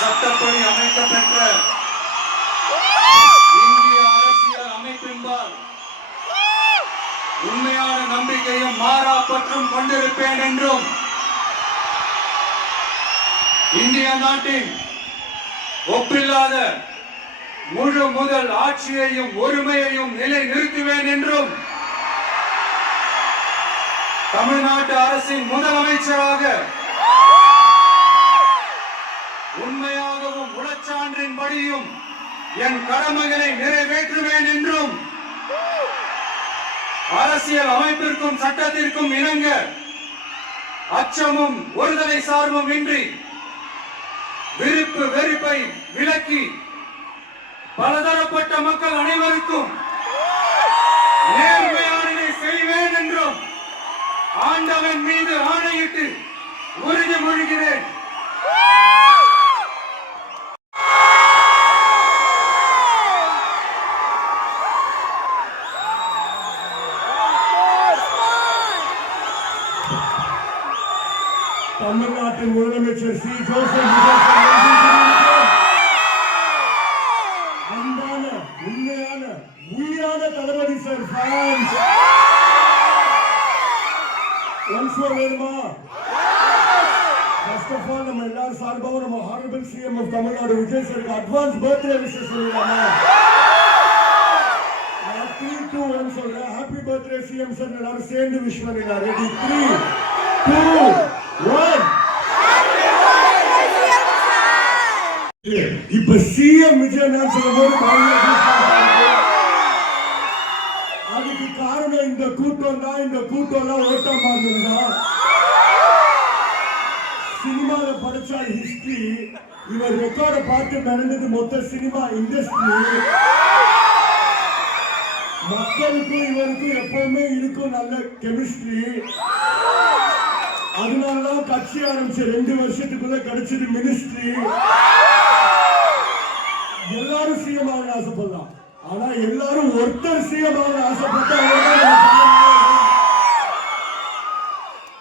சட்டப்படி அமைக்கப்பெற்ற இந்திய அரசியல் அமைப்பின்பால் உண்மையான நம்பிக்கையும் மாறா பற்றும் கொண்டிருப்பேன் என்றும் இந்திய நாட்டின் ஒப்பில்லாத முழு முதல் ஆட்சியையும் ஒருமையையும் நிலை நிறுத்துவேன் என்றும் தமிழ்நாட்டு அரசின் முதலமைச்சராக உண்மையாகவும் உளச்சான்றின்படியும் என் கடமைகளை நிறைவேற்றுவேன் என்றும் அரசியல் அமைப்பிற்கும் சட்டத்திற்கும் இணங்க அச்சமும் ஒருதலை சார்பும் இன்றி விருப்பு வெறுப்பை விலக்கி பலதரப்பட்ட மக்கள் அனைவருக்கும் நேர்மையானதை செய்வேன் என்றும் ஆண்டவன் மீது ஆணையிட்டு உறுதிமொழிகிறேன். தமிழ்நாட்டின் முதலமைச்சர் சி. ஜோசப் அன்பான உண்மையான உயிரான தளபதி சார். வேணுமா? ஃபர்ஸ்ட் ஆஃப் ஆல் நம்ம எல்லாரும் சார்பாக நம்ம honourable CM of Tamil Nadu Vijay சாருக்கு அட்வான்ஸ் பர்த்டே விஷஸ் சொல்லலாமா? 3, 2, 1 சொல்றேன். Happy birthday CM sir. எல்லாரும் சேர்ந்து விஷ் பண்ணிடலாம். ரெடி? 3, 2, 1. இப்ப சிஎம் விஜய் நான் சொல்லும்போது அதுக்கு காரணம் இந்த கூட்டம் தான். இந்த கூட்டம் எல்லாம் ஓட்டம் பார்த்தா சினிமாவை படிச்சா ஹிஸ்டரி. இவர் ரெக்கார்ட பார்த்து நடந்தது மொத்த சினிமா இண்டஸ்ட்ரி. மக்களுக்கும் இவருக்கும் எப்பவுமே இருக்கும் நல்ல கெமிஸ்ட்ரி. அதனாலதான் கட்சி ஆரம்பிச்ச 2 வருஷத்துக்குள்ள கிடைச்சது மினிஸ்ட்ரி. எல்லாரும் சிஎம் ஆக ஆசைப்படலாம், ஆனா எல்லாரும் ஒருத்தர் சிஎம் ஆக ஆசைப்பட்டா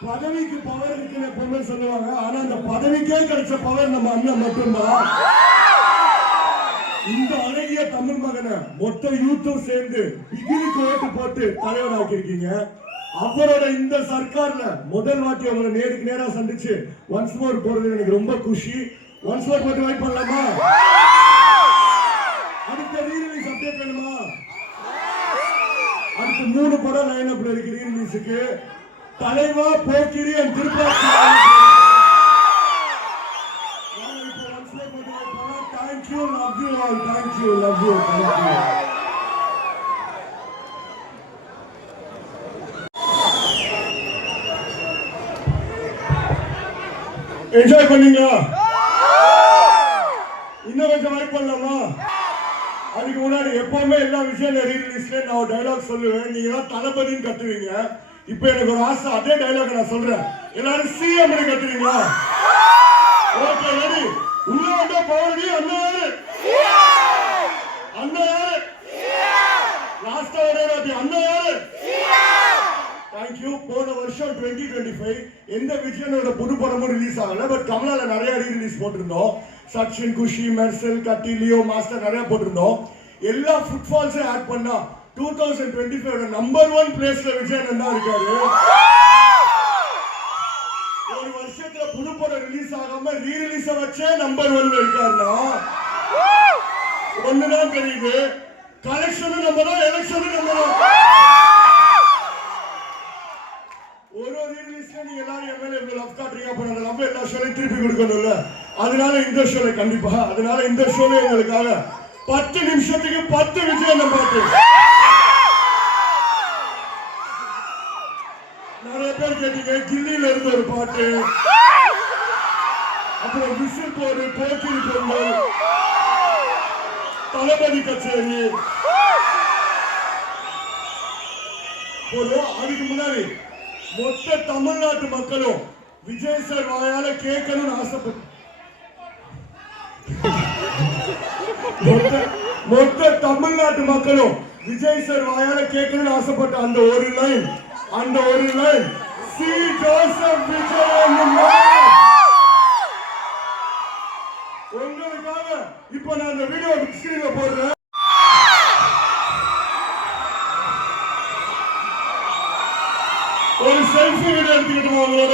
பதவிக்கு பவர் இருக்குன்னு எப்பவுமே சொல்லுவாங்க. ஆனா அந்த பதவிக்கே கிடைச்ச பவர் நம்ம அண்ணன் மட்டும்தான். இந்த அழகிய தமிழ் மகனை மொத்த யூத்தும் சேர்ந்து டிகிரிக்கு ஓட்டு போட்டு தலைவராக்கி இருக்கீங்க. அவரோட இந்த சர்க்கார்ல முதல் வாட்டி அவங்களை நேருக்கு நேரா சந்திச்சு ஒன்ஸ் மோர் போறது எனக்கு ரொம்ப குஷி. ஒன்ஸ் மோர் போட்டு வெயிட் பண்ணலாமா? அடுத்த ரீரிலீஸ் அப்டேட் வேணுமா? அடுத்த 3 படம் லைன் அப்ல இருக்கு ரீரிலீஸுக்கு. தலைவா, Pokkiri and Thiruppachi. Thank you, love you all. Thank you, love you. Thank you. Enjoy பண்ணீங்களா? இன்னும் கொஞ்சம் வெயிட் பண்ணலாமா? அதுக்கு முன்னாடி எப்பவுமே எல்லா விஷயம் ரீரிலீஸ்ல நான் ஒரு டைலாக் சொல்லுவேன். நீங்க எல்லாம் தளபதின்னு கத்துவீங்க. இப்ப எனக்கு ஒரு ஆசை, அதே டைலாக் நான் சொல்றேன். எல்லாரும் சிஎம் கத்துவீங்களா? Okay, ready? உள்ள வந்தா பவனி அண்ணா யாரு? அண்ணா யாரு? லாஸ்டா வரேன். அண்ணா யாரு? தேங்க்யூ. போன வருஷம் 2025 எந்த விஜயனோட புது படமும் ரிலீஸ் ஆகல. பட் கமலால நிறைய ரீரிலீஸ் போட்டிருந்தோம். சச்சின், குஷி, மெர்சல், கட்டி, லியோ, மாஸ்டர் நிறைய போட்டிருந்தோம். எல்லா ஃபுட்பால்ஸே ஆட் பண்ணா 2025 நம்பர் 1 பிளேஸ்ல விஜயன் தான் இருக்காரு. ஒரு வருஷத்துல புது படம் ரிலீஸ் ஆகாம ரீரிலீஸ வச்சே நம்பர் 1 இருக்காருன்னா ஒண்ணுதான் தெரியுது. கலெக்ஷனும் நம்ம தான், எலெக்ஷனும் நம்ம தான். ஒரு ரீரிலீஸ்ல நீங்க எல்லாரும் என் மேல இவ்வளவு லவ் காட்டுறீங்க. அப்ப அந்த லவ் எல்லா ஷோலையும் திருப்பி கொடுக்கணும்ல. அதனால இந்த ஷோல கண்டிப்பா, அதனால இந்த ஷோல எங்களுக்காக 10 நிமிஷத்துக்கு 10 விஜயன் பாட்டு. நிறைய பேர் கேட்டீங்க கில்லியில இருந்து ஒரு பாட்டு, அப்புறம் விசில் போடு, போக்கிரி பொங்கல், தளபதி கச்சேரி போதும். அதுக்கு முன்னாடி மொத்த தமிழ்நாட்டு மக்களும் விஜய் சார் வாயால கேட்கணும்னு ஆசைப்பட்டு மொத்த தமிழ்நாட்டு மக்களும் விஜய் சார் வாயால கேட்கணும்னு ஆசைப்பட்ட அந்த ஒரு லைன் சி. ஜோசப் விஜய் உங்க இப்போ நான் இந்த வீடியோ ஸ்கிரீன்ல போடுறேன். ஒரு செல்ஃபி வீடியோ எடுத்துக்கிட்டு உங்களோட